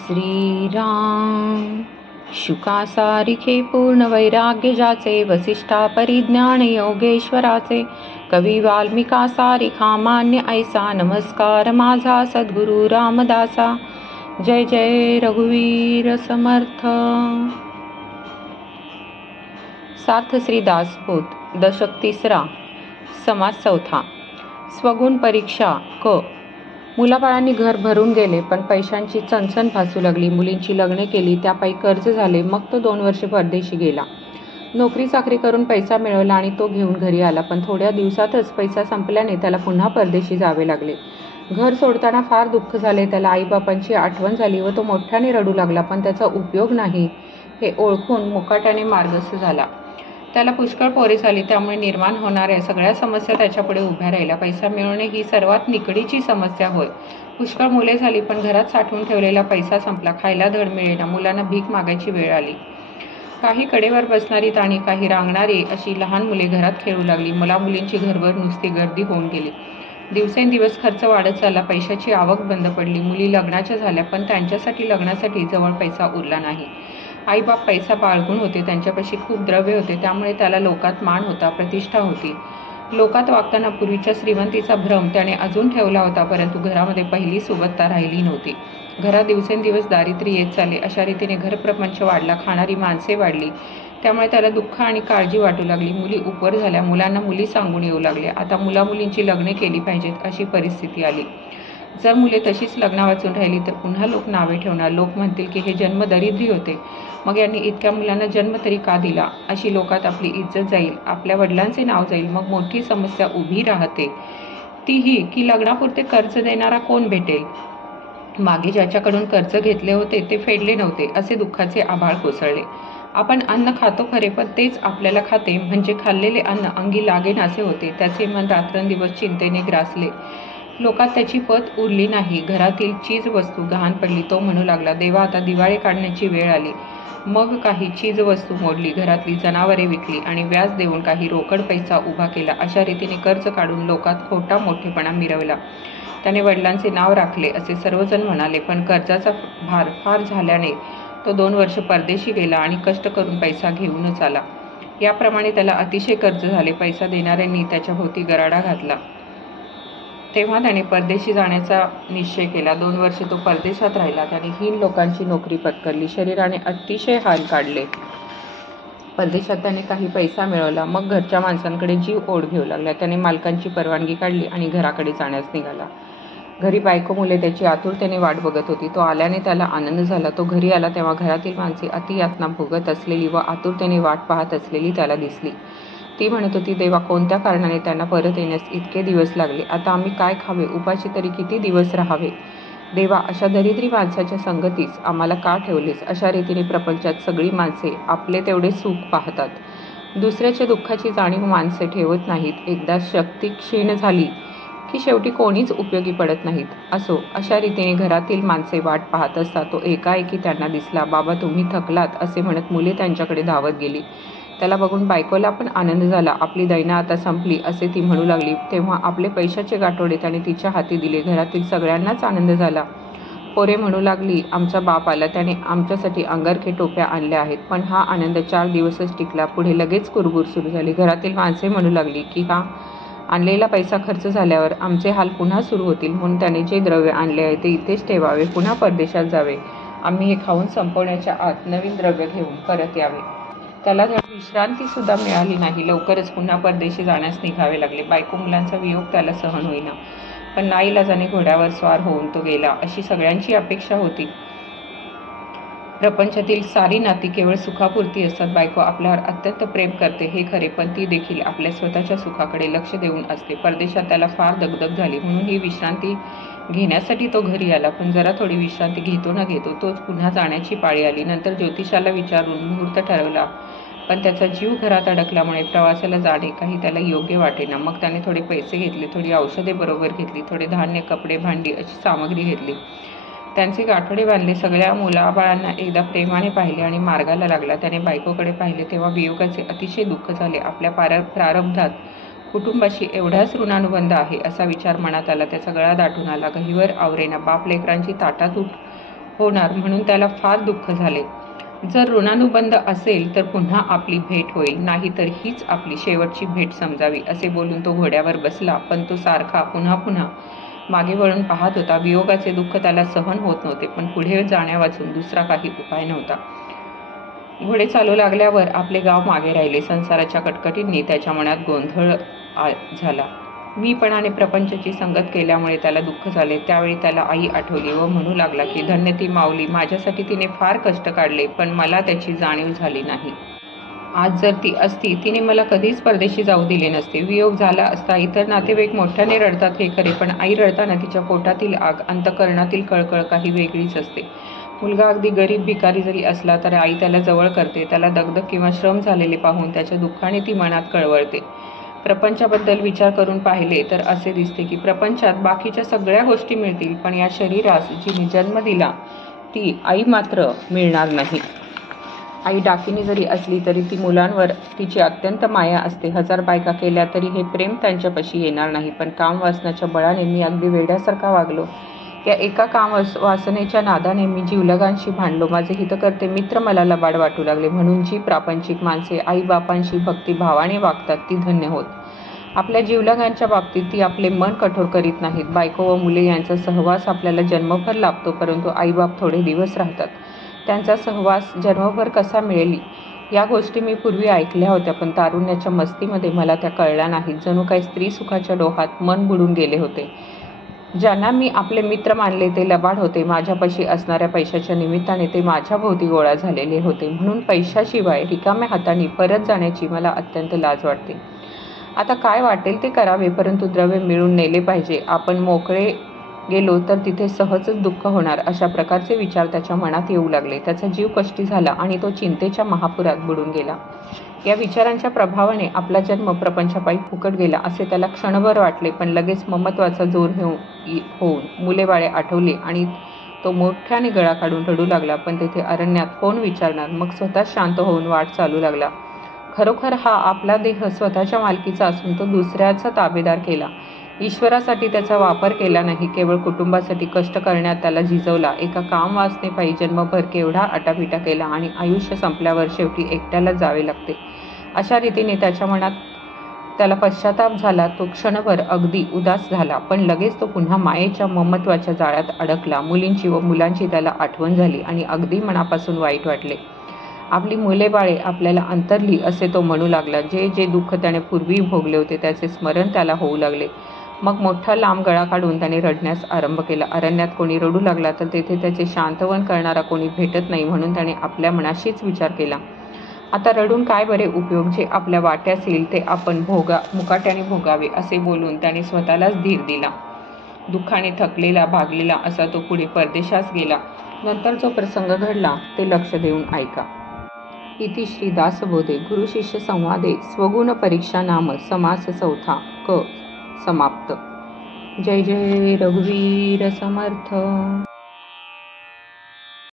श्रीराम शुकासारिखे पूर्ण वैराग्य जाचे, वसिष्ठा परिज्ञान योगेश्वराचे, कवी वाल्मिका सारिखा मान्य ऐसा, नमस्कार माझा सद्गुरु रामदासा. जय जय रघुवीर समर्थ. सार्थ श्री दासबोध. दशक 3. समास 4. स्वगुण परीक्षा. क. मुलाबाळांनी घर भरून गेले, पण पैशांची चणचण भासू लागली. मुलींची लग्ने केली, त्यापायी कर्ज झाले. मग तो 2 वर्षे परदेशी गेला. नोकरी चाकरी करून पैसा मिळवला आणि तो घेऊन घरी आला. पण थोड्या दिवसातच पैसा संपल्याने त्याला पुन्हा परदेशी जावे लागले. घर सोडताना फार दुःख झाले. त्याला आईबापांची आठवण झाली व तो मोठ्याने रडू लागला. पण त्याचा उपयोग नाही हे ओळखून मुकाट्याने मार्गस्थ झाला. त्याला पुष्कळ पोरे झाली, त्यामुळे निर्माण होणाऱ्या सगळ्या समस्या त्याच्यापुढे उभ्या राहिल्या. पैसा मिळवणे ही सर्वात निकडीची समस्या होय. पुष्कळ मुले झाली, पण घरात साठवून ठेवलेला पैसा संपला. खायला धड मिळेना. मुलांना भीक मागायची वेळ आली. काही कडेवर बसणारी आणि काही रांगणारी अशी लहान मुले घरात खेळू लागली. मुलामुलींची घरभर नुसती गर्दी होऊन गेली. दिवसेंदिवस खर्च वाढत चालला. पैशाची आवक बंद पडली. मुली लग्नाच्या झाल्या, पण त्यांच्यासाठी लग्नासाठी जवळ पैसा उरला नाही. आईबाप पैसा बाळगून होते. त्यांच्यापाशी खूप द्रव्य होते, त्यामुळे त्याला लोकात मान होता, प्रतिष्ठा होती. लोकात वागताना पूर्वीच्या श्रीमंतीचा भ्रम त्याने अजून ठेवला होता, परंतु घरामध्ये पहिली सुबत्ता राहिली नव्हती. घरात दिवसेंदिवस दारिद्र्य येत चालले. अशा रीतीने घरप्रपंच वाढला. खाणारी माणसे वाढली, त्यामुळे त्याला दुःख आणि काळजी वाटू लागली. मुली उपवर झाल्या. मुलांना मुली सांगून येऊ लागल्या. आता मुलामुलींची लग्ने केली पाहिजेत अशी परिस्थिती आली. जर मुले तशीच लग्ना वाचून राहिली तर पुन्हा लोक नावे ठेवणार. लोक म्हणतील की हे जन्म दरिद्री होते, मग यांनी इतक्या मुलांना जन्म तरी का दिला, अशी लोकात आपली इज्जत जाईल, आपल्या वडिलांचे नाव जाईल. मग मोठी समस्या उभी राहते, ती ही की लग्नापुरते कर्ज देणारा कोण भेटेल. मागे ज्याच्याकडून कर्ज घेतले होते ते फेडले नव्हते, असे दुःखाचे आभाळ कोसळले. आपण अन्न खातो खरे, पण तेच आपल्याला खाते, म्हणजे खाल्लेले अन्न अंगी लागेनासे होते. त्याचे मन रात्रंदिवस चिंतेने ग्रासले. लोकात त्याची पत उरली नाही. घरातील चीज वस्तू गहाण पडली. तो म्हणू लागला, देवा, आता दिवाळे काढण्याची वेळ आली. मग काही चीज वस्तू मोडली, घरातली जनावरे विकली आणि व्याज देऊन काही रोकड पैसा उभा केला. अशा रीतीने कर्ज काढून लोकात खोटा मोठेपणा मिरवला. त्याने वडिलांचे नाव राखले असे सर्वजण म्हणाले, पण कर्जाचा भार फार झाल्याने तो 2 वर्ष परदेशी गेला आणि कष्ट करून पैसा घेऊनच आला. याप्रमाणे त्याला अतिशय कर्ज झाले. पैसा देणाऱ्यांनी त्याच्या भोवती गराडा घातला. तेव्हा त्याने परदेशी जाण्याचा निश्चय केला. 2 वर्षे तो परदेशात राहिला. त्याने हीन लोकांची नोकरी पत्करली. शरीराने अतिशय हाल काढले. परदेशात त्याने काही पैसा मिळवला. मग घरच्या माणसांकडे जीव ओढ घेऊ लागला. त्याने मालकांची परवानगी काढली आणि घराकडे जाण्यास निघाला. घरी बायको मुले त्याची आतुरतेने वाट बघत होती. तो आल्याने त्याला आनंद झाला. तो घरी आला तेव्हा घरातील माणसे अतियातना भोगत असलेली व आतुरतेने वाट पाहत असलेली त्याला दिसली. ती म्हणत होती, देवा, कोणत्या कारणाने त्यांना परत येण्यास इतके दिवस लागले. आता आम्ही काय खावे, उपाशी तरी किती दिवस राहावे. देवा, अशा दरिद्री माणसाच्या संगतीस आम्हाला का ठेवलेस. अशा रीतीने प्रपंचात सगळी माणसे आपले तेवढे सुख पाहतात. दुसऱ्याच्या दुःखाची जाणीव माणसे ठेवत नाहीत. एकदा शक्ती क्षीण झाली की शेवटी कोणीच उपयोगी पडत नाहीत. असो, अशा रीतीने घरातील माणसे वाट पाहत असता तो एकाएकी त्यांना दिसला. बाबा, तुम्ही थकलात, असे म्हणत मुले त्यांच्याकडे धावत गेली. त्याला बघून बायकोला पण आनंद झाला. आपली दैना आता संपली, असे ती म्हणू लागली. तेव्हा आपले पैशाचे गाठोडे त्याने तिच्या हाती दिले. घरातील सगळ्यांनाच आनंद झाला. पोरे म्हणू लागली, आमचा बाप आला, त्याने आमच्यासाठी अंगारखे टोप्या आणल्या आहेत. पण हा आनंद 4 दिवसच टिकला. पुढे लगेच कुरबुर सुरू झाली. घरातील माणसे म्हणू लागली की हा आणलेला पैसा खर्च झाल्यावर आमचे हाल पुन्हा सुरू होतील, म्हणून त्याने जे द्रव्य आणले आहे ते इथेच ठेवावे, पुन्हा परदेशात जावे. आम्ही हे खाऊन संपवण्याच्या आत नवीन द्रव्य घेऊन परत यावे. त्याला विश्रांती सुद्धा मिळाली नाही. लवकरच पुन्हा परदेशी जाण्यास निघावे लागले. बायको मुलांचा वियोग त्याला सहन होईना, पण नाईलाजाने घोड्यावर स्वार होऊन तो गेला. अशी सगळ्यांची अपेक्षा होती. प्रपंचातील सारी नाती केवळ सुखापुरती असतात. बायको आपल्यावर अत्यंत प्रेम करते हे खरे, पण ती देखील आपल्या स्वतःच्या सुखाकडे लक्ष देऊन असते. परदेशात त्याला फार दगदग झाली, म्हणून ही विश्रांती घेण्यासाठी तो घरी आला. पण जरा थोडी विश्रांती घेतो न घेतो तोच पुन्हा जाण्याची पाळी आली. नंतर ज्योतिषाला विचारून मुहूर्त ठरवला, पण त्याचा जीव घरात अडकल्यामुळे प्रवासाला जाणे काही त्याला योग्य वाटेना. मग त्याने थोडे पैसे घेतले, थोडी औषधे बरोबर घेतली, थोडे धान्य, कपडे, भांडी अशी सामग्री घेतली. त्यांचे गाठोडे बांधले. सगळ्या मुलाबाळांना एकदा प्रेमाने पाहिले आणि मार्गाला लागला. त्याने बायकोकडे पाहिले तेव्हा वियोगाचे अतिशय दुःख झाले. आपल्या प्रारब्धात कुटुंबाशी एवढाच ऋणानुबंध आहे असा विचार मनात आला. त्याचा गळा दाटून आला. गहिवर आवरेना. बाप लेकरांची ताटातूट होणार म्हणून त्याला फार दुःख झाले. जर ऋणानुबंध असेल तर पुन्हा आपली भेट होईल, नाहीतर हीच आपली शेवटची भेट समजावी असे बोलून तो घोड्यावर बसला. पण तो सारखा पुन्हा पुन्हा मागे वळून पाहत होता. वियोगाचे दुःख त्याला सहन होत नव्हते, पण पुढे जाण्यावाचून दुसरा काही उपाय नव्हता. घोडे चालू लागल्यावर आपले गाव मागे राहिले. संसाराच्या कटकटींनी त्याच्या मनात गोंधळ झाला. मीपणाने प्रपंचाची संगत केल्यामुळे त्याला दुःख झाले. त्यावेळी त्याला आई आठवली व म्हणू लागला की धन्य ती माऊली, माझ्यासाठी तिने फार कष्ट काढले, पण मला त्याची जाणीव झाली नाही. आज जर ती असती, तिने मला कधीच परदेशी जाऊ दिले नसते. वियोग झाला असता. इतर नातेवाईक मोठ्याने रडतात हे खरे, पण आई रडताना तिच्या पोटातील आग, अंतःकरणातील कळकळ काही वेगळीच असते. मुलगा अगदी गरीब भिकारी जरी असला तर आई त्याला जवळ करते. त्याला दगदग किंवा श्रम झालेले पाहून त्याच्या दुःखाने ती मनात कळवळते. प्रपंचाबद्दल विचार करून पाहिले तर असे दिसते की प्रपंचात बाकीच्या सगळ्या गोष्टी मिळतील, पण या शरीरास जिने जन्म दिला ती आई मात्र मिळणार नाही. आई डाकिनी जरी असली तरी ती मुलांवर तिची अत्यंत माया असते. 1000 बायका केल्या तरी हे प्रेम त्यांच्यापाशी येणार नाही. पण कामवासनाच्या बळाने मी अगदी वेड्यासारखा वागलो. या एका वासनेच्या नादाने मी जीवलगांशी भांडलो. माझे हितकर्ते मित्र मला लबाड वाटू लागले. म्हणून जी प्रापंचिक माणसे आईबापांशी भक्तिभावाने वागतात ती धन्य होत. आपल्या जीवलगांच्या बाबतीत ती आपले मन कठोर करीत नाहीत. बायको व मुले यांचा सहवास आपल्याला जन्मभर लाभतो, परंतु आईबाप थोडे दिवस राहतात. त्यांचा सहवास जन्मभर कसा मिळेल या गोष्टी मी पूर्वी ऐकल्या होत्या, पण तारुण्याच्या मस्तीमध्ये मला त्या कळल्या नाहीत. जणू काही स्त्री सुखाच्या डोहात मन बुडून गेले होते. ज्यांना मी आपले मित्र मानले ते लबाड होते. माझ्यापाशी असणाऱ्या पैशाच्या निमित्ताने ते माझ्या भोवती गोळा झालेले होते. म्हणून पैशाशिवाय रिकाम्या हाताने परत जाण्याची मला अत्यंत लाज वाटते. आता काय वाटेल ते करावे, परंतु द्रव्य मिळून नेले पाहिजे. आपण मोकळे गेलो तर तिथे सहजच दुःख होणार, अशा प्रकारचे विचार त्याच्या मनात येऊ लागले. त्याचा जीव कष्टी झाला आणि तो चिंतेच्या महापुरात बुडून गेला. या विचारांच्या प्रभावाने आपला जन्म प्रपंचापायी फुकट गेला असे त्याला क्षणभर वाटले. पण लगेच ममत्वाचा जोर होऊन मुलेबाळे आठवले आणि तो मोठ्याने गळा काढून रडू लागला. पण तेथे अरण्यात कोण विचारणार? मग स्वतः शांत होऊन वाट चालू लागला. खरोखर हा आपला देह स्वतःच्या मालकीचा असून तो दुसऱ्याचा ताबेदार केला. ईश्वरासाठी त्याचा वापर केला नाही, केवळ कुटुंबासाठी कष्ट करण्यात त्याला झिजवला. एका कामवासनेपायी जन्मभर केवढा आटापिटा केला आणि आयुष्य संपल्यावर शेवटी एकट्याला जावे लागते. अशा रीतीने त्याच्या मनात त्याला पश्चाताप झाला. तो क्षणभर अगदी उदास झाला, पण लगेच तो पुन्हा मायेच्या ममत्वाच्या जाळ्यात अडकला. मुलींची व मुलांची त्याला आठवण झाली आणि अगदी मनापासून वाईट वाटले. आपली मुलेबाळे आपल्याला अंतरली असे तो म्हणू लागला. जे जे दुःख त्याने पूर्वी भोगले होते त्याचे स्मरण त्याला होऊ लागले. मग मोठा लांब गळा काढून त्याने रडण्यास आरंभ केला. अरण्यात कोणी रडू लागला तर तेथे त्याचे शांतवन करणारा कोणी भेटत नाही, म्हणून त्याने आपल्या मनाशीच विचार केला, आता रडून काय बरे उपयोग? जे आपल्या वाट्यास येईल ते आपण मुकाट्याने भोगावे असे बोलून त्याने स्वतःलाच धीर दिला. दुःखाने थकलेला भागलेला असा तो पुढे परदेशास गेला. नंतर जो प्रसंग घडला ते लक्ष देऊन ऐका. इति श्री दासबोधे गुरुशिष्य संवादे स्वगुण परीक्षा नाम समास चौथा क समाप्त. जय जय रघुवीर समर्थ.